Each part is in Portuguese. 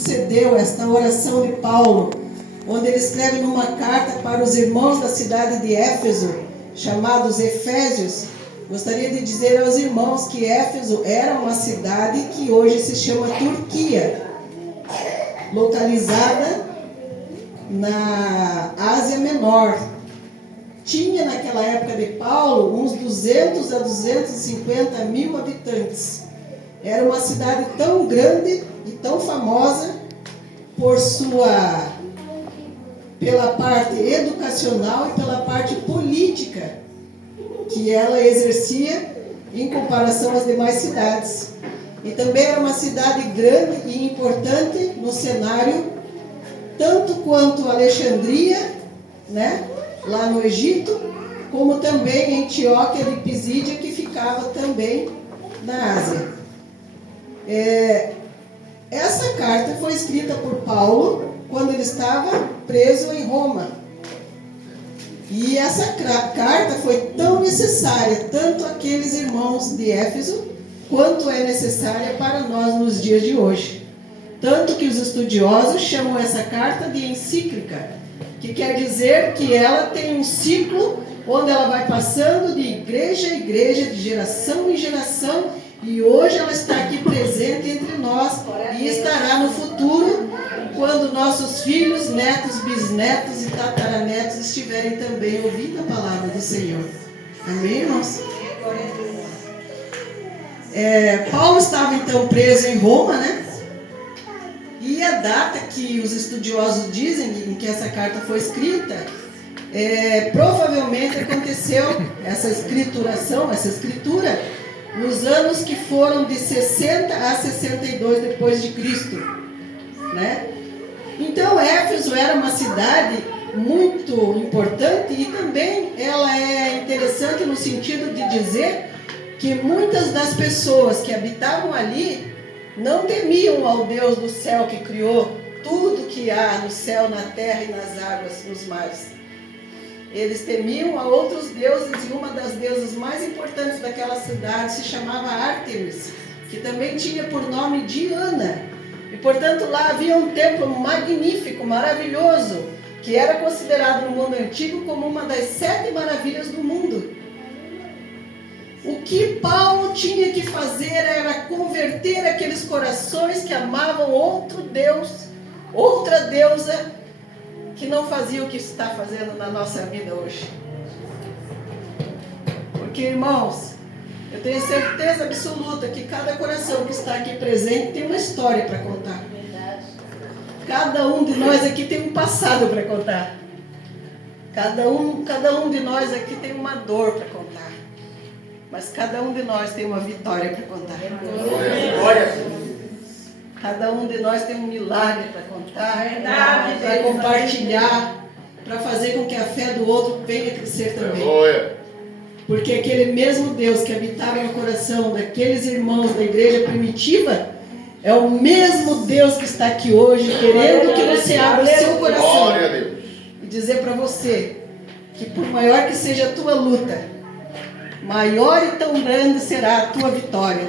sucedeu esta oração de Paulo, onde ele escreve numa carta para os irmãos da cidade de Éfeso, chamados Efésios. Gostaria de dizer aos irmãos que Éfeso era uma cidade que hoje se chama Turquia, localizada na Ásia Menor. Tinha naquela época de Paulo uns 200 a 250 mil habitantes. Era uma cidade tão grande e tão famosa pela parte educacional e pela parte política que ela exercia em comparação às demais cidades. E também era uma cidade grande e importante no cenário, tanto quanto Alexandria, né, lá no Egito, como também Antioquia de Pisídia, que ficava também na Ásia. Essa carta foi escrita por Paulo quando ele estava preso em Roma. E essa carta foi tão necessária, tanto àqueles irmãos de Éfeso, quanto é necessária para nós nos dias de hoje. Tanto que os estudiosos chamam essa carta de encíclica, que quer dizer que ela tem um ciclo onde ela vai passando de igreja a igreja, de geração em geração, e hoje ela está aqui presente entre nós e estará no futuro, quando nossos filhos, netos, bisnetos e tataranetos estiverem também ouvindo a palavra do Senhor. Amém, irmãos? Paulo estava então preso em Roma, né? E a data que os estudiosos dizem em que essa carta foi escrita, provavelmente aconteceu essa escritura, nos anos que foram de 60 a 62 depois de Cristo, né? Então, Éfeso era uma cidade muito importante e também ela é interessante no sentido de dizer que muitas das pessoas que habitavam ali não temiam ao Deus do céu que criou tudo que há no céu, na terra e nas águas, nos mares. Eles temiam a outros deuses e uma das deusas mais importantes daquela cidade se chamava Ártemis, que também tinha por nome Diana. E, portanto, lá havia um templo magnífico, maravilhoso, que era considerado no mundo antigo como uma das 7 maravilhas do mundo. O que Paulo tinha que fazer era converter aqueles corações que amavam outro Deus, outra deusa, que não fazia o que está fazendo na nossa vida hoje. Porque, irmãos, eu tenho certeza absoluta que cada coração que está aqui presente tem uma história para contar. Cada um de nós aqui tem um passado para contar. Cada um de nós aqui tem uma dor para contar. Mas cada um de nós tem uma vitória para contar. Cada um de nós tem um milagre para contar, para compartilhar, para fazer com que a fé do outro venha crescer também. Porque aquele mesmo Deus que habitava no coração daqueles irmãos da igreja primitiva é o mesmo Deus que está aqui hoje, querendo que você abra o seu coração e dizer para você que por maior que seja a tua luta, maior e tão grande será a tua vitória.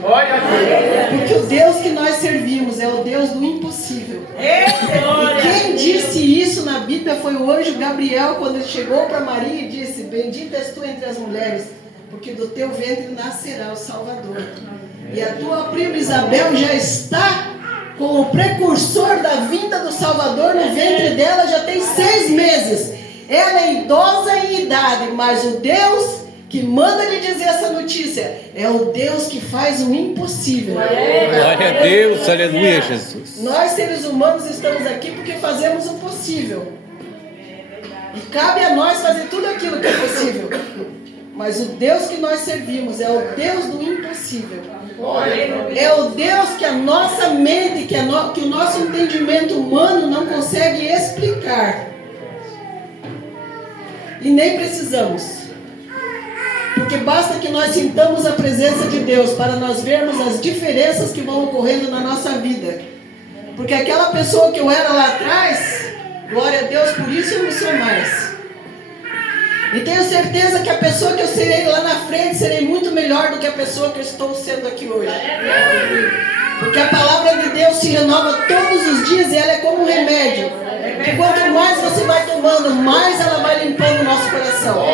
Porque o Deus que nós servimos é o Deus do impossível. E quem disse isso na Bíblia foi o anjo Gabriel, quando ele chegou para Maria e disse: bendita és tu entre as mulheres, porque do teu ventre nascerá o Salvador. E a tua prima Isabel já está com o precursor da vinda do Salvador no ventre dela, já tem 6 meses. Ela é idosa em idade, mas o Deus que manda lhe dizer essa notícia é o Deus que faz o impossível. Glória a Deus, aleluia, Jesus. Nós, seres humanos, estamos aqui porque fazemos o possível. E cabe a nós fazer tudo aquilo que é possível. Mas o Deus que nós servimos é o Deus do impossível. É o Deus que a nossa mente, que o nosso entendimento humano não consegue explicar. E nem precisamos. Porque basta que nós sintamos a presença de Deus para nós vermos as diferenças que vão ocorrendo na nossa vida. Porque aquela pessoa que eu era lá atrás, glória a Deus, por isso eu não sou mais. E tenho certeza que a pessoa que eu serei lá na frente serei muito melhor do que a pessoa que eu estou sendo aqui hoje. Porque a palavra de Deus se renova todos os dias e ela é como um remédio. E quanto mais você vai tomando, mais ela vai limpando o nosso coração.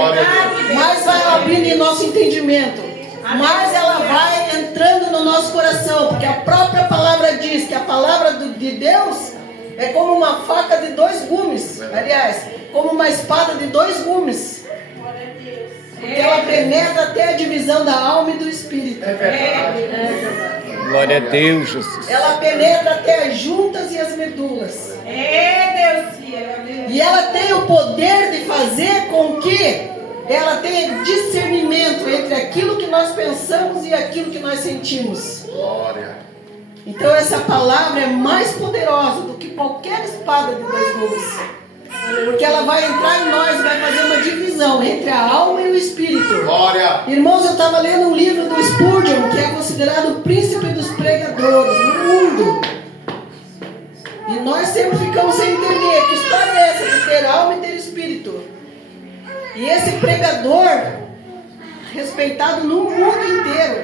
Mais vai abrindo em nosso entendimento. Mais ela vai entrando no nosso coração. Porque a própria palavra diz que a palavra de Deus é como uma faca de 2 gumes. Aliás, como uma espada de 2 gumes. Porque ela penetra até a divisão da alma e do espírito. Glória a Deus, Jesus. Ela penetra até as juntas e as medulas. E ela tem o poder de fazer com que ela tenha discernimento entre aquilo que nós pensamos e aquilo que nós sentimos. Glória. Então essa palavra é mais poderosa do que qualquer espada de 2 gumes. Porque ela vai entrar em nós, vai fazer uma divisão entre a alma e o espírito. Glória. Irmãos, eu estava lendo um livro do Spurgeon, que é considerado o príncipe dos pregadores no mundo. E nós sempre ficamos sem entender que história é essa de ter alma e ter espírito. E esse pregador, respeitado no mundo inteiro,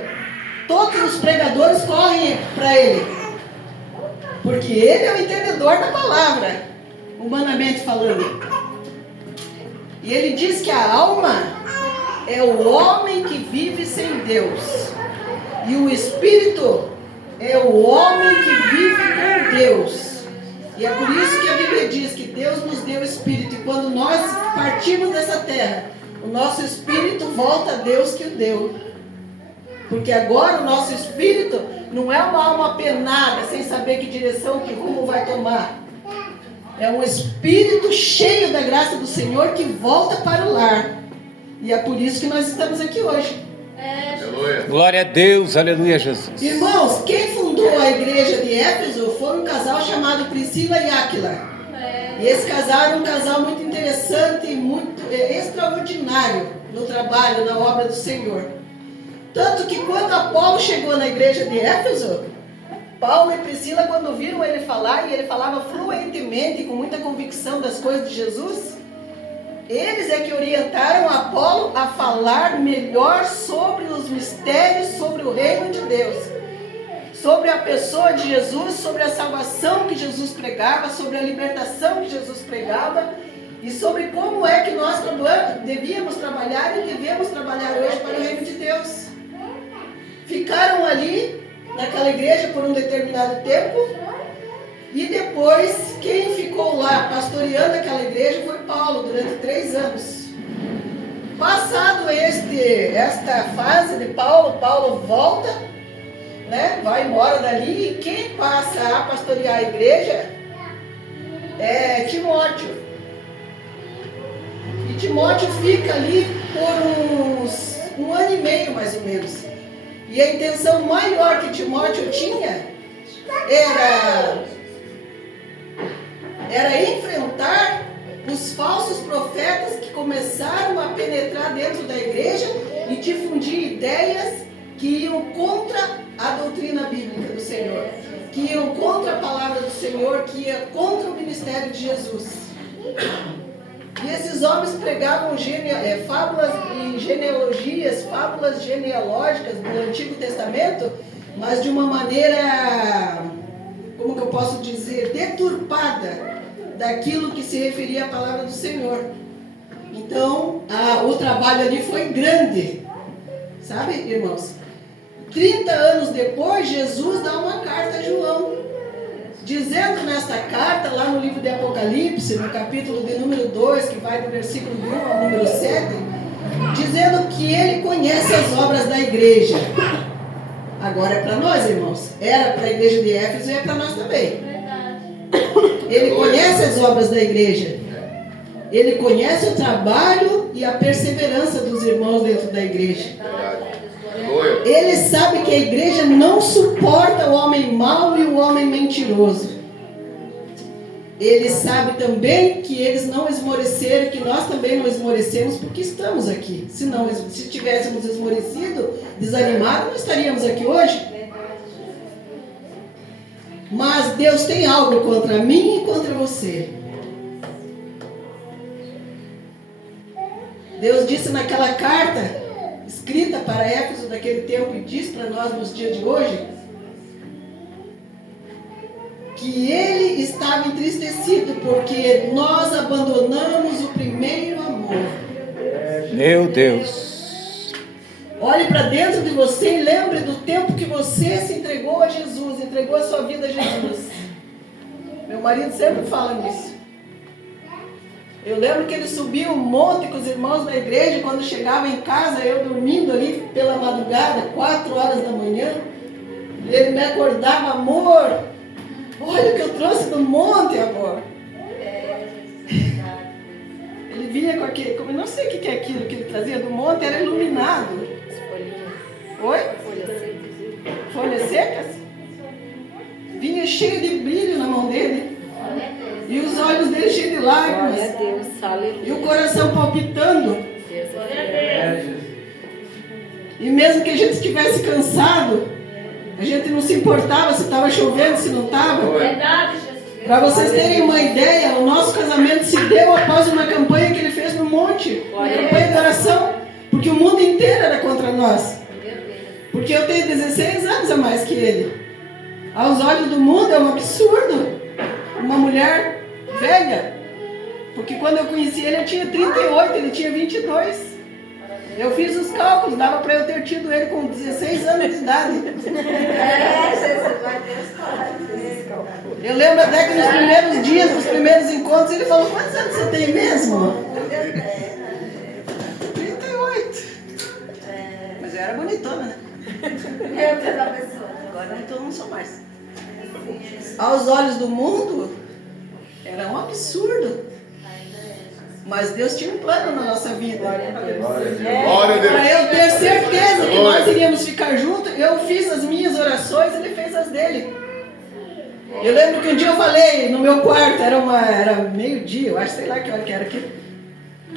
todos os pregadores correm para ele. Porque ele é o entendedor da palavra, humanamente falando. E ele diz que a alma é o homem que vive sem Deus. E o espírito é o homem que vive com Deus. E é por isso que a Bíblia diz que Deus nos deu espírito. E quando nós partimos dessa terra, o nosso espírito volta a Deus que o deu. Porque agora o nosso espírito não é uma alma penada, sem saber que direção, que rumo vai tomar. É um espírito cheio da graça do Senhor que volta para o lar. E é por isso que nós estamos aqui hoje. Glória a Deus, aleluia, Jesus. Irmãos, quem fundou a igreja de Éfeso foi um casal chamado Priscila e Áquila. E esse casal era um casal muito interessante e muito extraordinário no trabalho, na obra do Senhor. Tanto que quando Apolo chegou na igreja de Éfeso, Paulo e Priscila, quando viram ele falar, e ele falava fluentemente, com muita convicção das coisas de Jesus, eles é que orientaram Apolo a falar melhor sobre os mistérios, sobre o reino de Deus, sobre a pessoa de Jesus, sobre a salvação que Jesus pregava, sobre a libertação que Jesus pregava, e sobre como é que nós devíamos trabalhar e devemos trabalhar hoje para o reino de Deus. Ficaram ali naquela igreja por um determinado tempo, e depois quem ficou lá pastoreando aquela igreja foi Paulo durante 3 anos. Passado esta fase de Paulo, Paulo volta, né, vai embora dali, e quem passa a pastorear a igreja é Timóteo. E Timóteo fica ali por um ano e meio mais ou menos. E a intenção maior que Timóteo tinha era enfrentar os falsos profetas que começaram a penetrar dentro da igreja e difundir ideias que iam contra a doutrina bíblica do Senhor, que iam contra a palavra do Senhor, que iam contra o ministério de Jesus. E esses homens pregavam fábulas e genealogias, fábulas genealógicas do Antigo Testamento, mas de uma maneira, como que eu posso dizer, deturpada daquilo que se referia à palavra do Senhor. Então, o trabalho ali foi grande, sabe, irmãos? 30 anos depois, Jesus dá uma carta a João, dizendo nesta carta, lá no livro de Apocalipse, no capítulo de número 2, que vai do versículo 1 ao número 7, dizendo que ele conhece as obras da igreja. Agora é para nós, irmãos. Era para a igreja de Éfeso e é para nós também. Ele conhece as obras da igreja. Ele conhece o trabalho e a perseverança dos irmãos dentro da igreja. Ele sabe que a igreja não suporta o homem mau e o homem mentiroso. Ele sabe também que eles não esmoreceram, que nós também não esmorecemos porque estamos aqui. Se tivéssemos esmorecido, desanimado, não estaríamos aqui hoje. Mas Deus tem algo contra mim e contra você. Deus disse naquela carta escrita para Éfeso daquele tempo e diz para nós nos dias de hoje que ele estava entristecido porque nós abandonamos o primeiro amor. Meu Deus. Olhe para dentro de você e lembre do tempo que você se entregou a Jesus, entregou a sua vida a Jesus. Meu marido sempre fala nisso. Eu lembro que ele subia um monte com os irmãos da igreja, quando chegava em casa, eu dormindo ali pela madrugada, 4 horas da manhã, ele me acordava, amor, olha o que eu trouxe do monte, amor. Ele vinha com aquele, como eu não sei o que é aquilo que ele trazia do monte, era iluminado. Oi? Folhas secas? Vinha cheio de brilho na mão dele. E os olhos dele cheios de lágrimas. E o coração palpitando. E mesmo que a gente estivesse cansado, a gente não se importava se estava chovendo, se não estava. Para vocês terem uma ideia, o nosso casamento se deu após uma campanha que ele fez no monte. Uma campanha de oração. Porque o mundo inteiro era contra nós. Porque eu tenho 16 anos a mais que ele. Aos olhos do mundo é um absurdo. Uma mulher velha. Porque quando eu conheci ele, eu tinha 38, ele tinha 22. Eu fiz os cálculos, dava para eu ter tido ele com 16 anos de idade. Eu lembro até que nos primeiros dias, nos primeiros encontros, ele falou: quantos anos você tem mesmo? 38. Mas eu era bonitona, né? Agora eu não sou mais. Aos olhos do mundo, era um absurdo. Mas Deus tinha um plano na nossa vida. Para eu ter certeza que nós iríamos ficar juntos, eu fiz as minhas orações, ele fez as dele. Eu lembro que um dia eu falei no meu quarto, era meio-dia, eu acho, sei lá que hora que era aqui.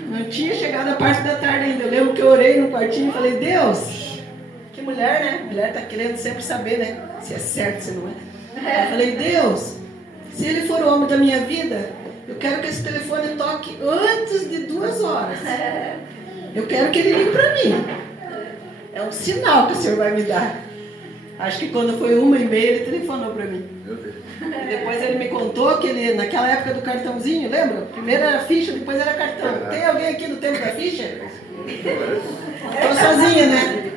Não tinha chegado a parte da tarde ainda. Eu lembro que eu orei no quartinho e falei: Deus, que mulher, né? Mulher tá querendo sempre saber, né? Se é certo, se não é. Eu falei: Deus, se ele for o homem da minha vida, eu quero que esse telefone toque antes de 2 horas. Eu quero que ele ligue para mim. É um sinal que o Senhor vai me dar. Acho que quando foi 1h30 ele telefonou para mim. E depois ele me contou que ele, naquela época do cartãozinho, lembra? Primeiro era ficha, depois era cartão. Tem alguém aqui no tempo da ficha? Estou sozinha, né?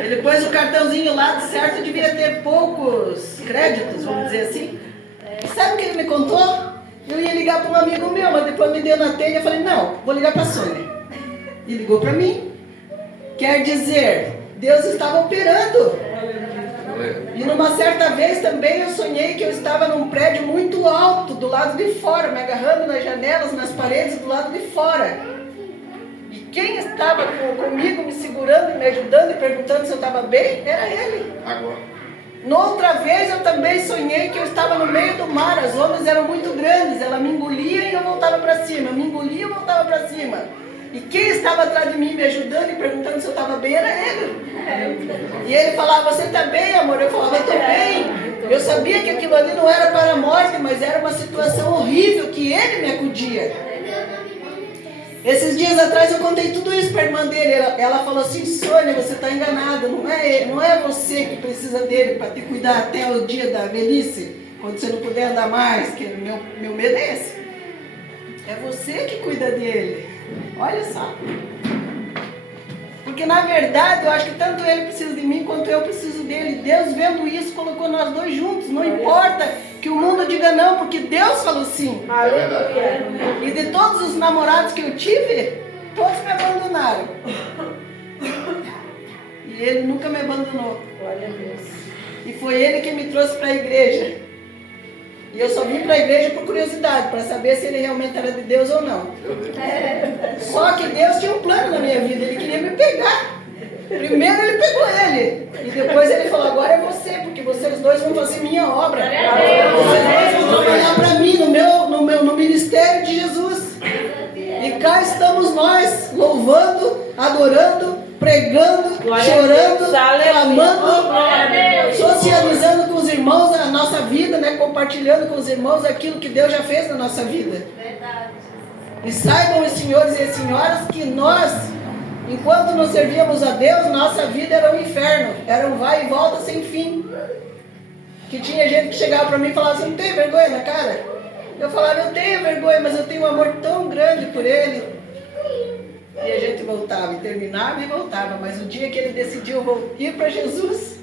Ele pôs o cartãozinho lá, certo, devia ter poucos créditos, vamos dizer assim. E sabe o que ele me contou? Eu ia ligar para um amigo meu, mas depois me deu na telha e falei: não, vou ligar para a Sônia. E ligou para mim. Quer dizer, Deus estava operando. E numa certa vez também eu sonhei que eu estava num prédio muito alto do lado de fora, me agarrando nas janelas, nas paredes do lado de fora. E quem estava comigo, me segurando, me ajudando e perguntando se eu estava bem, era ele. Noutra vez eu também sonhei que eu estava no meio do mar, as ondas eram muito grandes, ela me engolia e eu voltava para cima, me engolia e eu voltava para cima. E quem estava atrás de mim me ajudando e perguntando se eu estava bem era ele. E ele falava: você está bem, amor? Eu falava: estou bem. Eu sabia que aquilo ali não era para a morte, mas era uma situação horrível que ele me acudia. Esses dias atrás eu contei tudo isso para a irmã dele. Ela falou assim: Sônia, você está enganada. Não é você que precisa dele para te cuidar até o dia da velhice, quando você não puder andar mais. Que meu medo é esse. É você que cuida dele. Olha só. Porque na verdade eu acho que tanto ele precisa de mim quanto eu preciso dele. Deus, vendo isso, colocou nós dois juntos. Não importa que o mundo diga não, porque Deus falou sim. É verdade. E de todos os namorados que eu tive, todos me abandonaram. E ele nunca me abandonou. Glória a Deus. E foi ele que me trouxe para a igreja. E eu só vim para a igreja por curiosidade, para saber se ele realmente era de Deus ou não. Só que Deus tinha um plano na minha vida, ele queria me pegar. Primeiro ele pegou ele, e depois ele falou: agora é você, porque vocês dois vão fazer minha obra. Vocês vão trabalhar para mim, no ministério de Jesus. E cá estamos nós, louvando, adorando, pregando, chorando, clamando, socializando com os irmãos a nossa vida, né? Compartilhando com os irmãos aquilo que Deus já fez na nossa vida. Verdade. E saibam os senhores e as senhoras que nós, enquanto nós servíamos a Deus, nossa vida era um inferno, era um vai e volta sem fim. Que tinha gente que chegava para mim e falava assim, não tem vergonha na cara? Eu falava, eu tenho vergonha, mas eu tenho um amor tão grande por ele. E a gente voltava, e terminava e voltava. Mas o dia que ele decidiu ir para Jesus,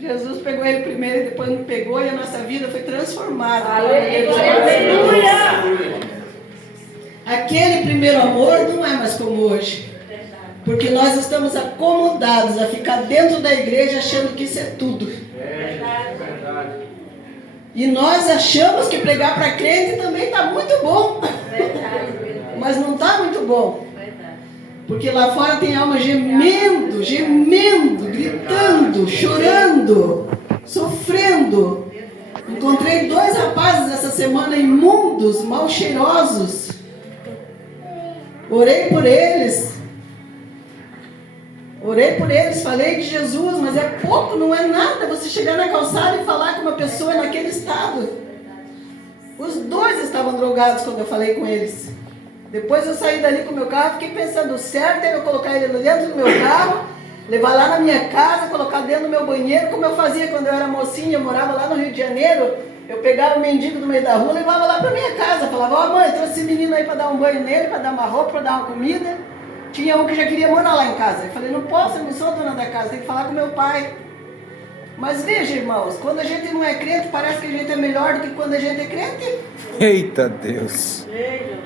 Jesus pegou ele primeiro e depois me pegou e a nossa vida foi transformada. Aleluia! Aquele primeiro amor não é mais como hoje. Porque nós estamos acomodados a ficar dentro da igreja achando que isso é tudo. E nós achamos que pregar para crente também está muito bom. Mas não está muito bom. Porque lá fora tem alma gemendo, gritando, chorando, sofrendo. Encontrei 2 rapazes essa semana imundos, mal cheirosos. Orei por eles, falei de Jesus, mas é pouco, não é nada você chegar na calçada e falar com uma pessoa naquele estado. Os 2 estavam drogados quando eu falei com eles. Depois eu saí dali com o meu carro, fiquei pensando, certo era eu colocar ele dentro do meu carro, levar lá na minha casa, colocar dentro do meu banheiro, como eu fazia quando eu era mocinha, eu morava lá no Rio de Janeiro. Eu pegava o mendigo do meio da rua, levava lá para minha casa, falava, ó mãe, trouxe esse menino aí para dar um banho nele, para dar uma roupa, para dar uma comida. Tinha um que já queria morar lá em casa. Eu falei, não posso, eu não sou dona da casa, tem que falar com meu pai. Mas veja, irmãos, quando a gente não é crente, parece que a gente é melhor do que quando a gente é crente. Eita Deus!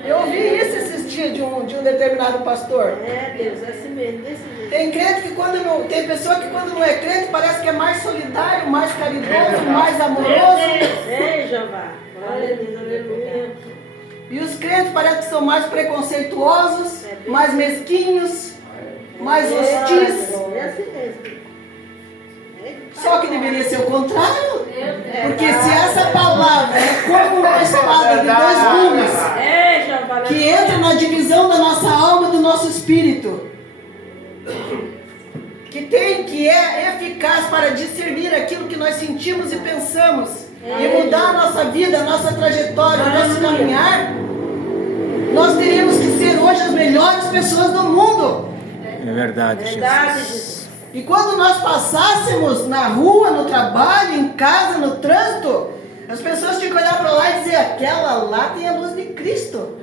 Eu ouvi isso esses dias de um determinado pastor. Deus, é assim mesmo, desse jeito. Tem crente que quando não, tem pessoa que quando não é crente parece que é mais solidário, mais caridoso, mais amoroso. Jeová. Aleluia. E os crentes parece que são mais preconceituosos, mais mesquinhos, mais hostis. É assim mesmo. Só que deveria ser o contrário. Porque se essa palavra é como uma espada de 2 gumes, que entra na divisão da nossa alma e do nosso espírito, que é eficaz para discernir aquilo que nós sentimos e pensamos, e mudar a nossa vida, a nossa trajetória, o nosso caminhar, nós teríamos que ser hoje as melhores pessoas do mundo. É verdade, Jesus. E quando nós passássemos na rua, no trabalho, em casa, no trânsito, as pessoas tinham que olhar para lá e dizer, aquela lá tem a luz de Cristo.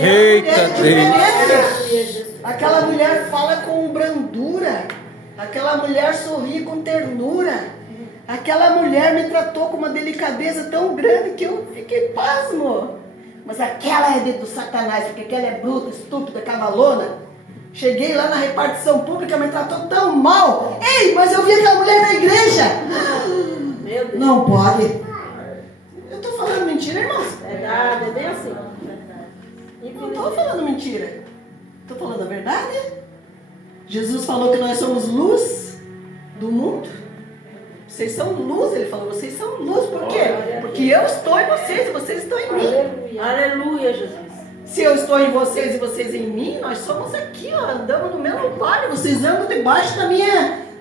Eita Deus! Aquela mulher fala com brandura. Aquela mulher sorri com ternura. Aquela mulher me tratou com uma delicadeza tão grande que eu fiquei pasmo. Mas aquela é do Satanás, porque aquela é bruta, estúpida, cavalona. Cheguei lá na repartição pública, me tratou tão mal. Ei, mas eu vi aquela mulher na igreja. Meu Deus. Não pode. Eu estou falando mentira, irmãos? Verdade, é bem assim. Não estou falando mentira. Estou falando a verdade. Jesus falou que nós somos luz do mundo. Vocês são luz, ele falou, vocês são luz. Por quê? Porque eu estou em vocês e vocês estão em mim. Aleluia, Jesus. Se eu estou em vocês e vocês em mim, nós somos aqui, ó, andamos no mesmo palio. Vocês andam debaixo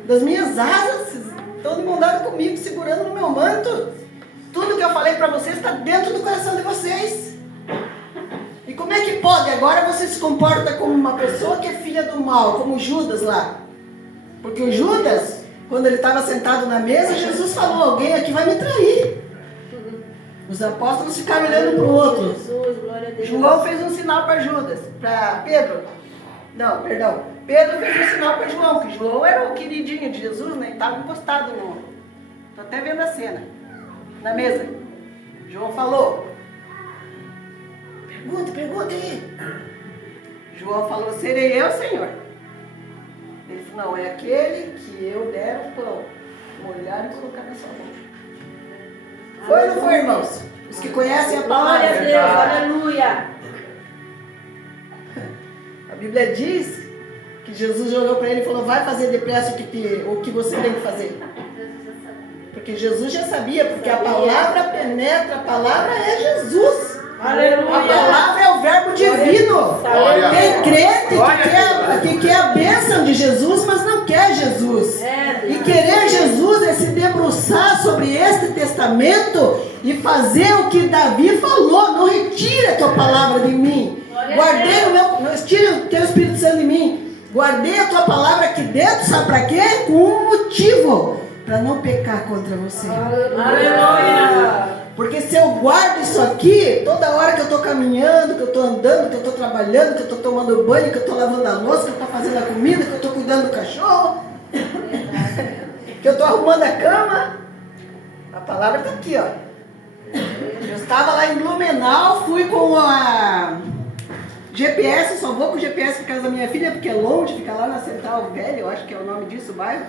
das minhas asas, vocês estão de mão dada comigo, segurando no meu manto. Tudo que eu falei para vocês está dentro do coração de vocês. E como é que pode? Agora você se comporta como uma pessoa que é filha do mal, como Judas lá. Porque o Judas, quando ele estava sentado na mesa, Jesus falou, alguém aqui vai me trair. Os apóstolos ficaram olhando para o outro. João fez um sinal para Judas, para Pedro. Não, perdão. Pedro fez um sinal para João, que João era o queridinho de Jesus, né? Estava encostado no... Estou até vendo a cena. Na mesa. João falou. Pergunta aí. João falou, serei eu, Senhor? Ele falou, não, é aquele que eu der o pão. Molhar e colocar na sua boca. Foi ou não foi, irmãos? Os que conhecem a palavra. Glória a Deus, aleluia. A Bíblia diz que Jesus olhou para ele e falou, vai fazer depressa o que você tem que fazer. Porque Jesus já sabia, porque a palavra penetra, a palavra é Jesus. Aleluia. A palavra é o verbo divino. Tem crente que quer a bênção de Jesus, mas não quer Jesus. E querer Jesus é se debruçar sobre este testamento e fazer o que Davi falou. Não retire a tua palavra de mim. Guardei não tire o teu Espírito Santo de mim. Guardei a tua palavra aqui dentro, sabe para quê? Com um motivo. para não pecar contra você. Aleluia! Porque se eu guardo isso aqui, toda hora que eu estou caminhando, que eu estou andando, que eu estou trabalhando, que eu estou tomando banho, que eu estou lavando a louça, que eu estou fazendo a comida, que eu estou cuidando do cachorro, que eu estou arrumando a cama, a palavra está aqui, ó. Eu estava lá em Blumenau, fui com a GPS, só vou com o GPS por causa da minha filha, porque é longe, fica lá na Central Velha, eu acho que é o nome disso, o bairro.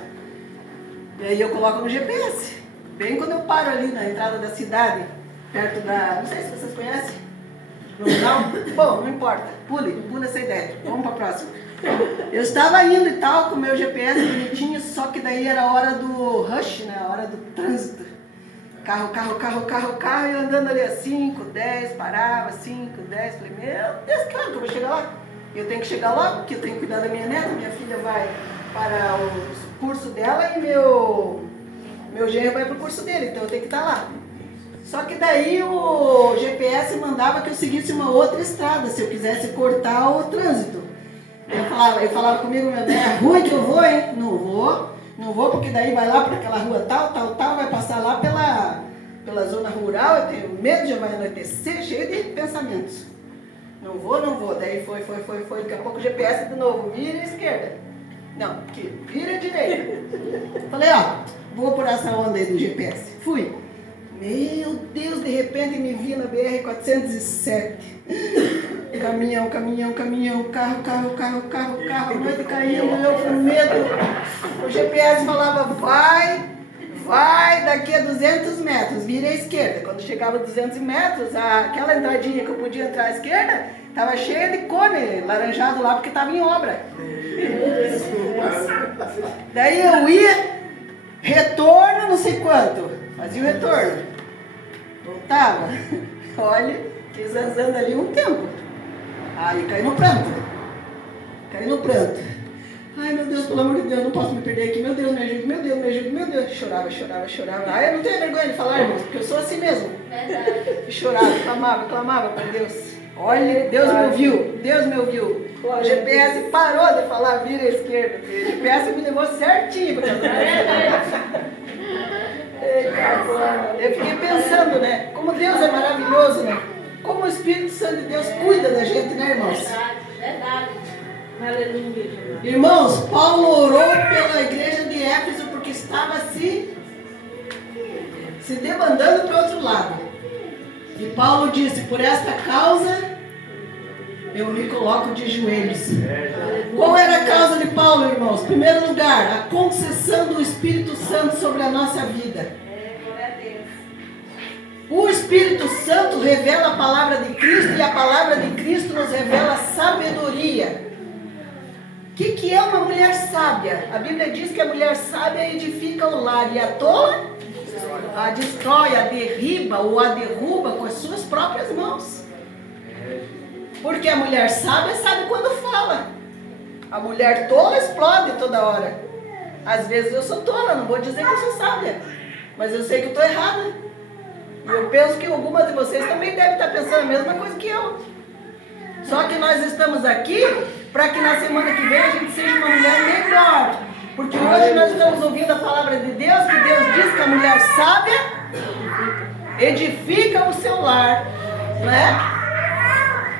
E aí eu coloco no GPS, bem quando eu paro ali na entrada da cidade, perto da... Não sei se vocês conhecem. Blumenau? Bom, não importa, pule essa ideia, vamos para a próxima. Eu estava indo e tal, com o meu GPS bonitinho, só que daí era a hora do rush, né, a hora do trânsito. Carro, e eu andando ali a 5, 10, parava, 5, 10, falei, meu Deus, claro que eu vou chegar lá. Eu tenho que chegar logo, porque eu tenho que cuidar da minha neta, minha filha vai para o curso dela e meu genro vai para o curso dele, então eu tenho que estar lá. Só que daí o GPS mandava que eu seguisse uma outra estrada, se eu quisesse cortar o trânsito. Eu falava comigo, meu Deus, é ruim que eu vou, hein? Não vou, porque daí vai lá para aquela rua tal, vai passar lá pela zona rural, eu tenho medo, já vai anoitecer, cheio de pensamentos. Não vou. Daí foi, daqui a pouco o GPS de novo, vira à esquerda. Não, aqui, vira à direita. Falei, ó, vou por essa onda aí do GPS. Fui. Meu Deus, de repente me vi na BR-407. Caminhão, carro, a noite caindo, eu com medo. O GPS falava, vai daqui a 200 metros, vira à esquerda. Quando chegava a 200 metros, aquela entradinha que eu podia entrar à esquerda, estava cheia de cone laranjado lá, porque estava em obra. Daí eu ia, retorno, não sei quanto, fazia o retorno. Voltava, olha, fiz andando ali um tempo. Aí caí no pranto. Ai, meu Deus, pelo amor de Deus, não posso me perder aqui. Meu Deus, me ajude, meu Deus. Chorava. Ai, eu não tenho vergonha de falar, irmãos, porque eu sou assim mesmo. E chorava, clamava para Deus. Olha, Deus me ouviu. O GPS parou de falar vira à esquerda. O GPS me levou certinho para eu fiquei pensando, né? Como Deus é maravilhoso, né? Como o Espírito Santo de Deus cuida da gente, né, irmãos? Verdade. Aleluia. Irmãos, Paulo orou pela igreja de Éfeso porque estava se debandando para o outro lado. E Paulo disse, por esta causa eu me coloco de joelhos. Qual era a causa de Paulo, irmãos? Em primeiro lugar, a concessão do Espírito Santo sobre a nossa vida. O Espírito Santo revela a palavra de Cristo e a palavra de Cristo nos revela sabedoria. O que é uma mulher sábia? A Bíblia diz que a mulher sábia edifica o lar e a tola a destrói, a derriba ou a derruba com as suas próprias mãos. Porque a mulher sábia sabe quando fala. A mulher tola explode toda hora. Às vezes eu sou tola, não vou dizer que eu sou sábia, mas eu sei que eu estou errada. E eu penso que algumas de vocês também devem estar pensando a mesma coisa que eu. Só que nós estamos aqui para que na semana que vem a gente seja uma mulher melhor. Porque hoje nós estamos ouvindo a palavra de Deus, que Deus diz que a mulher sábia edifica o seu lar. Né?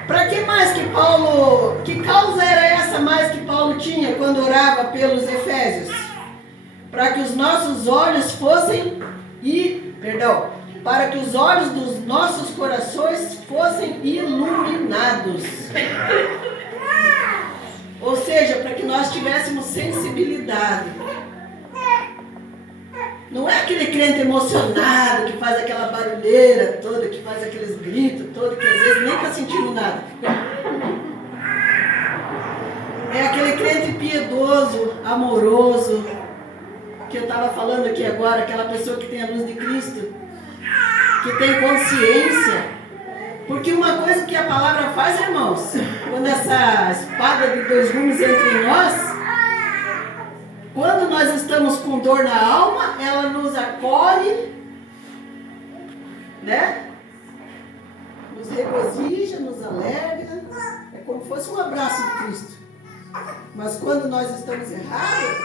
Para que mais que Paulo... Que causa era essa mais que Paulo tinha quando orava pelos Efésios? Para que os nossos olhos fossem... para que os olhos dos nossos corações fossem iluminados. Ou seja, para que nós tivéssemos sensibilidade. Não é aquele crente emocionado que faz aquela barulheira toda, que faz aqueles gritos todos, que às vezes nem está sentindo nada. É aquele crente piedoso, amoroso, que eu estava falando aqui agora, aquela pessoa que tem a luz de Cristo, que tem consciência. Porque uma coisa que a palavra faz, irmãos, quando essa espada de dois gumes entra em nós, quando nós estamos com dor na alma, ela nos acolhe, né? Nos regozija, nos alegra. É como se fosse um abraço de Cristo. Mas quando nós estamos errados,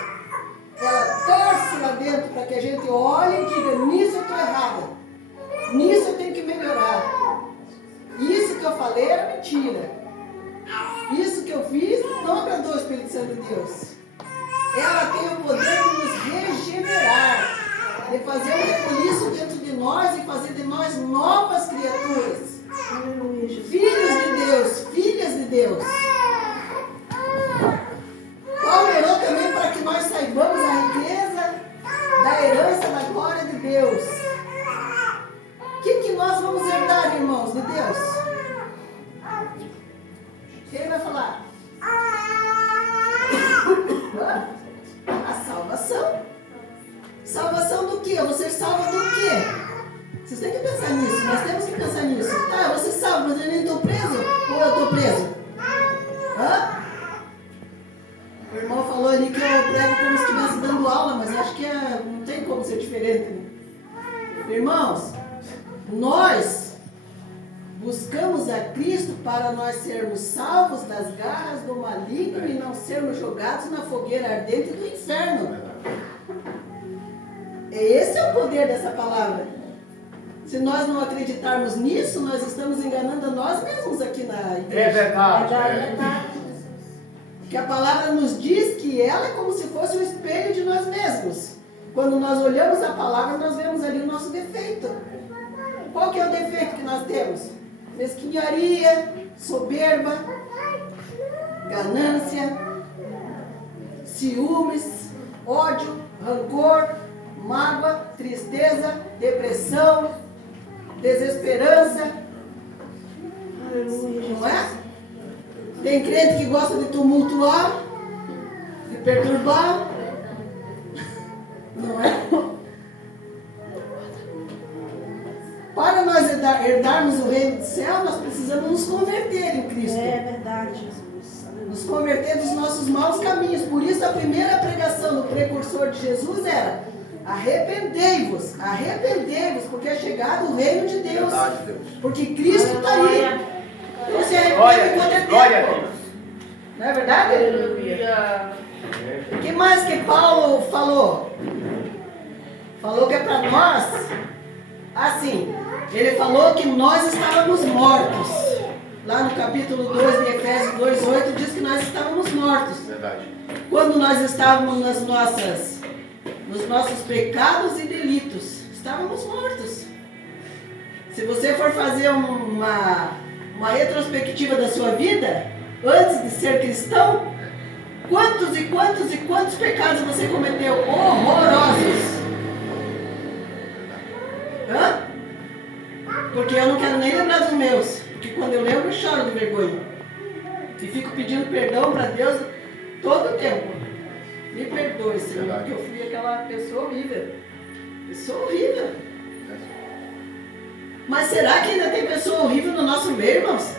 ela torce passe lá dentro para que a gente olhe e diga, nisso eu estou errada. Nisso eu tenho que melhorar. Isso que eu falei era mentira. Isso que eu fiz não agradou o Espírito Santo de Deus. Ela tem o poder de nos regenerar, de fazer um rebuliço dentro de nós e fazer de nós novas criaturas. Filhos de Deus, filhas de Deus. Paulo orou também para que nós saibamos a riqueza da herança da glória de Deus. O que nós vamos herdar, irmãos, de Deus? Quem vai falar? A salvação. Salvação do quê? Você salva do quê? Vocês têm que pensar nisso. Nós temos que pensar nisso. Tá, você salva, mas eu nem estou preso? Ou eu estou preso? Hã? O irmão falou ali que eu prego como se estivesse dando aula, mas acho que não tem como ser diferente. Né? Irmãos, nós buscamos a Cristo para nós sermos salvos das garras do maligno e não sermos jogados na fogueira ardente do inferno. Esse é o poder dessa palavra. Se nós não acreditarmos nisso, nós estamos enganando a nós mesmos aqui na igreja. É verdade. Porque a palavra nos diz que ela é como se fosse um espelho de nós mesmos. Quando nós olhamos a palavra, nós vemos ali o nosso defeito. Qual que é o defeito que nós temos? Mesquinharia, soberba, ganância, ciúmes, ódio, rancor, mágoa, tristeza, depressão, desesperança. Não é? Tem crente que gosta de tumultuar, de perturbar. Não é? Para nós herdarmos o reino do céu, nós precisamos nos converter em Cristo. É verdade, Jesus. Nos converter dos nossos maus caminhos. Por isso a primeira pregação do precursor de Jesus era: arrependei-vos, porque é chegado o reino de Deus. Porque Cristo está aí. Então se arrepende quando é tempo. Não é verdade? Aleluia. O que mais que Paulo falou? Falou que é para nós, assim, ele falou que nós estávamos mortos. Lá no capítulo 2 de Efésios 2:8 diz que nós estávamos mortos. Verdade. Quando nós estávamos nos nossos pecados e delitos, estávamos mortos. Se você for fazer uma retrospectiva da sua vida, antes de ser cristão, quantos e quantos e quantos pecados você cometeu horrorosos? Hã? Porque eu não quero nem lembrar dos meus, porque quando eu lembro eu choro de vergonha e fico pedindo perdão para Deus todo o tempo. Me perdoe, Senhor, porque eu fui aquela pessoa horrível. Pessoa horrível. Mas será que ainda tem pessoa horrível no nosso meio, irmãos?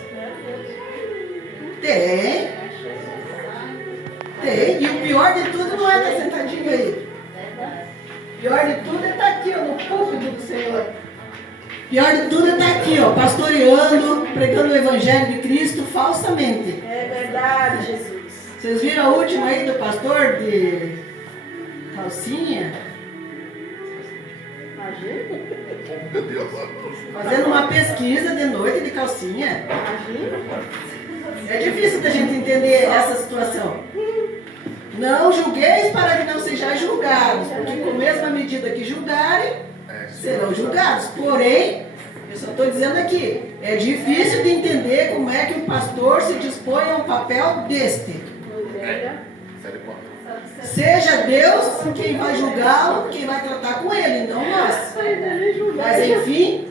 Tem. Tem. E o pior de tudo não é estar sentadinho aí. O pior de tudo é estar aqui, ó, no púlpito do Senhor. O pior de tudo é estar aqui, ó, pastoreando, pregando o Evangelho de Cristo falsamente. É verdade, Jesus. Vocês viram a última aí do pastor de calcinha? Imagina. Meu Deus. Fazendo uma pesquisa de noite de calcinha. É difícil da gente entender essa situação. Não julgueis para que não sejais julgados, porque com a mesma medida que julgarem, serão julgados. Porém, eu só estou dizendo aqui, é difícil de entender como é que um pastor se dispõe a um papel deste. Seja Deus quem vai julgá-lo, quem vai tratar com ele, não nós. Mas enfim,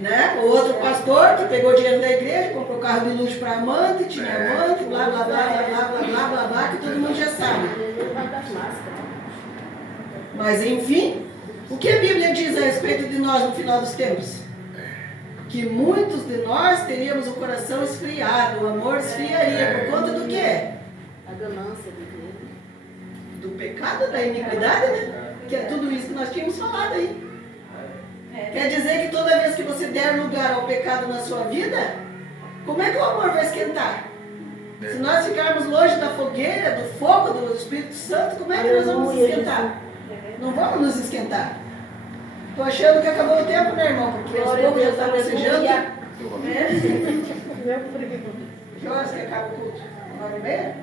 né? O outro pastor que pegou dinheiro da igreja, comprou carro de luxo para amante, tinha amante, blá blá blá blá blá blá blá blá blá, que todo mundo já sabe. Mas enfim, o que a Bíblia diz a respeito de nós no final dos tempos? Que muitos de nós teríamos o coração esfriado, o amor esfriaria. Por conta do quê? A ganância Do pecado, da iniquidade, né? Que é tudo isso que nós tínhamos falado aí. Quer dizer que toda vez que você der lugar ao pecado na sua vida, como é que o amor vai esquentar? Se nós ficarmos longe da fogueira, do fogo, do Espírito Santo, como é que nós vamos nos esquentar? Não vamos nos esquentar. Estou achando que acabou o tempo, né, irmão? Porque os povos já estão bocejando. Que horas que acaba o culto? 9h30?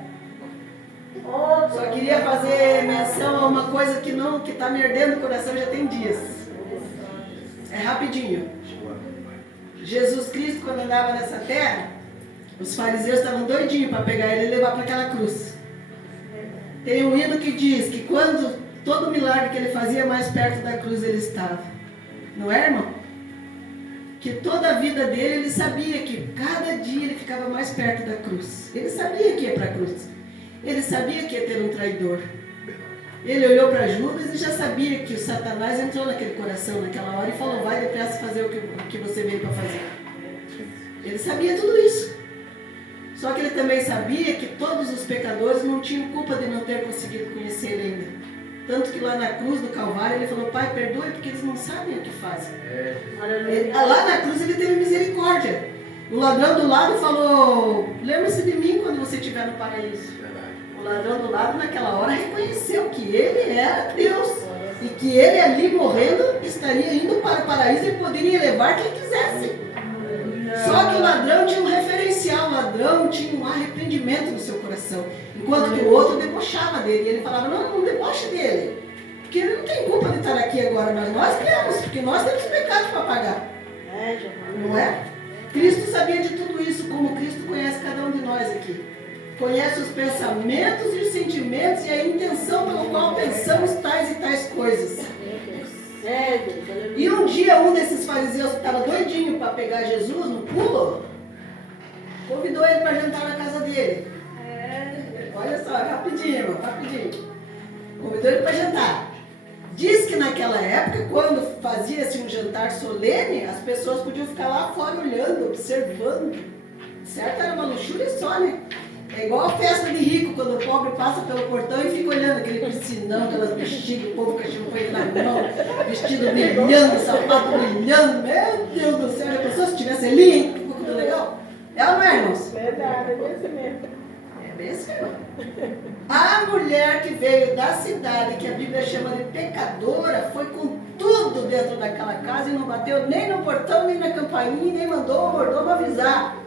Só queria fazer menção a uma coisa que está me ardendo no coração já tem dias. É rapidinho. Jesus Cristo, quando andava nessa terra, os fariseus estavam doidinhos para pegar ele e levar para aquela cruz. Tem um hino que diz que quando todo milagre que ele fazia, mais perto da cruz ele estava. Não é, irmão? Que toda a vida dele, ele sabia que cada dia ele ficava mais perto da cruz. Ele sabia que ia para a cruz. Ele sabia que ia ter um traidor. Ele olhou para Judas e já sabia que o Satanás entrou naquele coração naquela hora e falou: vai depressa fazer o que você veio para fazer. Ele sabia tudo isso. Só que ele também sabia que todos os pecadores não tinham culpa de não ter conseguido conhecer ele ainda. Tanto que lá na cruz do Calvário ele falou: Pai, perdoe porque eles não sabem o que fazem. Lá na cruz ele teve misericórdia. O ladrão do lado falou: lembra-se de mim quando você estiver no paraíso. O ladrão do lado naquela hora reconheceu que ele era Deus. E que ele ali morrendo estaria indo para o paraíso e poderia levar quem quisesse. Só que o ladrão tinha um referencial, o ladrão tinha um arrependimento no seu coração. Enquanto que o outro debochava dele. E ele falava: não deboche dele. Porque ele não tem culpa de estar aqui agora, mas nós temos, porque nós temos pecados para pagar. Não é? Cristo sabia de tudo isso, como Cristo conhece cada um de nós aqui. Conhece os pensamentos e os sentimentos e a intenção pelo qual pensamos tais e tais coisas. E um dia um desses fariseus que estava doidinho para pegar Jesus no pulo, convidou ele para jantar na casa dele. Olha só, rapidinho. Convidou ele para jantar. Diz que naquela época, quando fazia-se um jantar solene, as pessoas podiam ficar lá fora olhando, observando. Certo? Era uma luxúria só, né? É igual a festa de rico, quando o pobre passa pelo portão e fica olhando aquele piscinão, aquelas bexigas, o povo com a champanhe na mão, vestido brilhando, sapato brilhando. Meu Deus do céu, já pensou se tivesse ali, hein? Ficou tudo legal? É ou não é, irmãos? Verdade, é bem assim mesmo. É bem assim mesmo. A mulher que veio da cidade, que a Bíblia chama de pecadora, foi com tudo dentro daquela casa e não bateu nem no portão, nem na campainha, nem mandou o mordomo avisar.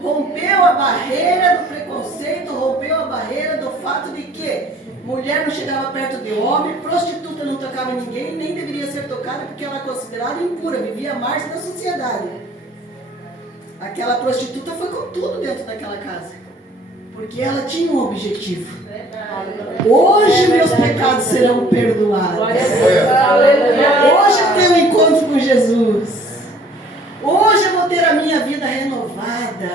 Rompeu a barreira do preconceito, rompeu a barreira do fato de que mulher não chegava perto de homem, prostituta não tocava em ninguém, nem deveria ser tocada porque ela era considerada impura, vivia à margem da sociedade. Aquela prostituta foi com tudo dentro daquela casa, porque ela tinha um objetivo. Hoje meus pecados serão perdoados. Hoje eu tenho um encontro com Jesus. Hoje eu vou ter a minha vida renovada.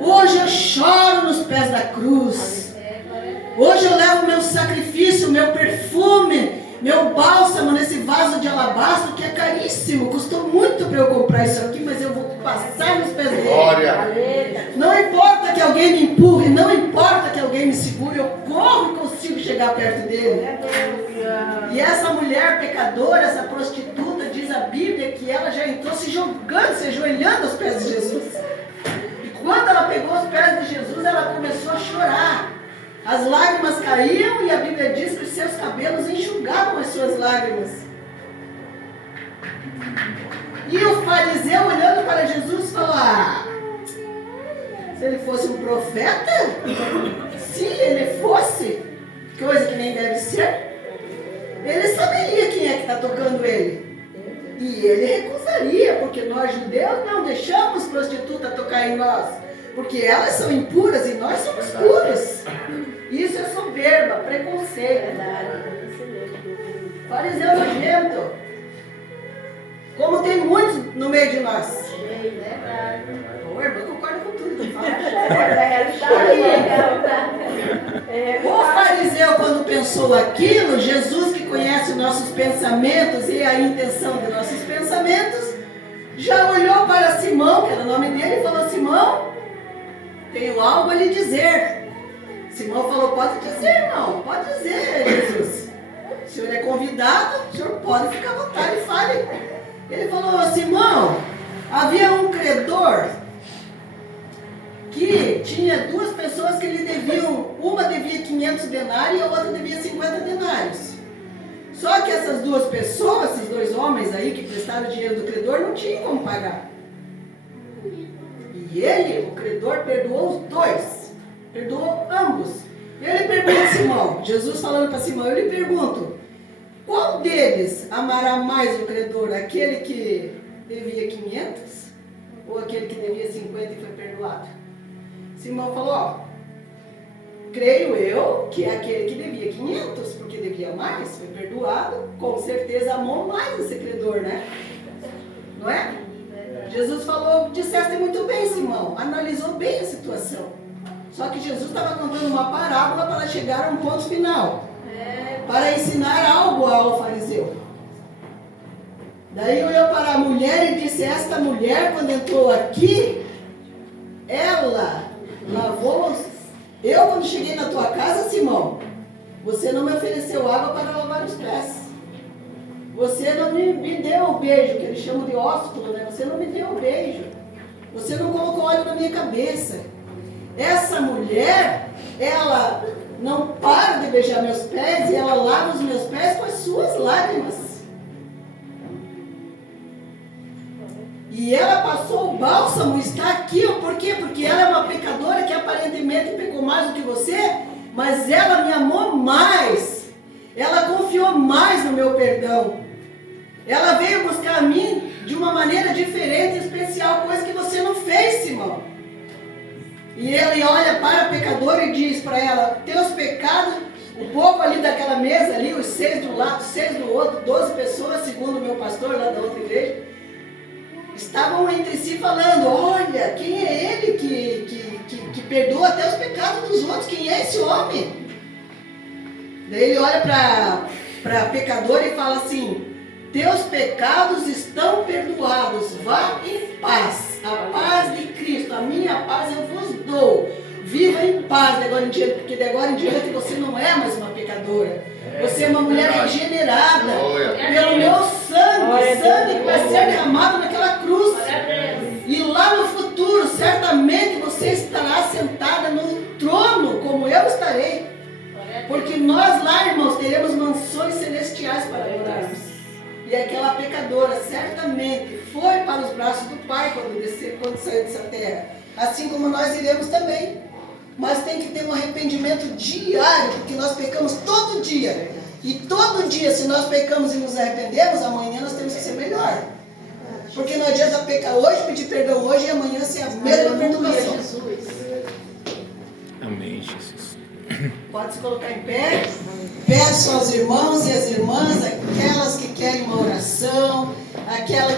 Hoje eu choro nos pés da cruz. Hoje eu levo meu sacrifício, meu perfume, meu bálsamo nesse vaso de alabastro que é caríssimo. Custou muito para eu comprar isso aqui, mas eu vou passar nos pés dele. Não importa que alguém me empurre, não importa que alguém me segure, eu corro e consigo chegar perto dele. E essa mulher pecadora, essa prostituta, diz a Bíblia que ela já entrou se jogando, se ajoelhando aos pés de Jesus. E quando ela pegou os pés de Jesus, ela começou a chorar. As lágrimas caíam e a Bíblia diz que os seus cabelos enxugavam as suas lágrimas. E o fariseu, olhando para Jesus, falou: se ele fosse um profeta, se ele fosse, coisa que nem deve ser, ele saberia quem é que está tocando ele. E ele recusaria, porque nós judeus não deixamos prostituta tocar em nós, porque elas são impuras e nós somos puros. Isso é soberba, preconceito. Fariseu nojento. Como tem muitos no meio de nós. O irmão concorda com tudo que fala. O fariseu, quando pensou aquilo, Jesus, que conhece os nossos pensamentos e a intenção de nossos pensamentos, já olhou para Simão, que era o nome dele, e falou: Simão, tenho algo a lhe dizer. Simão falou: pode dizer, irmão, pode dizer, Jesus. O senhor é convidado, o senhor pode ficar à vontade e fale. Ele falou: Simão, havia um credor que tinha duas pessoas que lhe deviam, uma devia 500 denários e a outra devia 50 denários. Só que essas duas pessoas, esses dois homens aí que prestaram dinheiro do credor, não tinham como pagar. E ele, o credor, perdoou os dois. Perdoou ambos. Ele pergunta a Simão, Jesus falando para Simão, eu lhe pergunto, qual deles amará mais o credor? Aquele que devia 500 ou aquele que devia 50 e foi perdoado? Simão falou, ó, creio eu que é aquele que devia 500, porque devia mais, foi perdoado, com certeza amou mais esse credor, né? Não é? Jesus falou, disseste muito bem, Simão, analisou bem a situação. Só que Jesus estava contando uma parábola para chegar a um ponto final, para ensinar algo ao fariseu. Daí olhou para a mulher e disse, esta mulher quando entrou aqui, ela lavou os... Eu quando cheguei na tua casa, Simão, você não me ofereceu água para lavar os pés. Você não me deu o beijo, que eles chamam de ósculo, né? Você não me deu o beijo. Você não colocou óleo na minha cabeça. Essa mulher, ela não para de beijar meus pés e ela lava os meus pés com as suas lágrimas. E ela passou o bálsamo, está aqui, por quê? Porque ela é uma pecadora que aparentemente pecou mais do que você, mas ela me amou mais. Ela confiou mais no meu perdão. Ela veio buscar a mim de uma maneira diferente, especial, coisa que você não fez, Simão. E ele olha para a pecadora e diz para ela, teus pecados, o povo ali daquela mesa ali, os 6 de um lado, 6 do outro, 12 pessoas, segundo o meu pastor lá da outra igreja, estavam entre si falando, olha, quem é ele que perdoa até os pecados dos outros? Quem é esse homem? Daí ele olha para a pecadora e fala assim, teus pecados estão perdoados, vá em paz, a paz de Cristo, a minha paz eu vos dou. Viva em paz de agora em diante, porque de agora em diante você não é mais uma pecadora. Você é uma mulher regenerada pelo meu sangue que vai ser derramado naquela cruz. E lá no futuro, certamente você estará sentada no trono, como eu estarei. Porque nós lá, irmãos, teremos mansões celestiais para adorarmos. E aquela pecadora certamente foi para os braços do Pai quando saiu dessa terra. Assim como nós iremos também. Mas tem que ter um arrependimento diário, porque nós pecamos todo dia. E todo dia, se nós pecamos e nos arrependemos, amanhã nós temos que ser melhor. Porque não adianta pecar hoje, pedir perdão hoje e amanhã ser a mesma perdoação. Amém, Jesus. Pode se colocar em pé. Peço aos irmãos e às irmãs, aquelas que querem uma oração, aquela que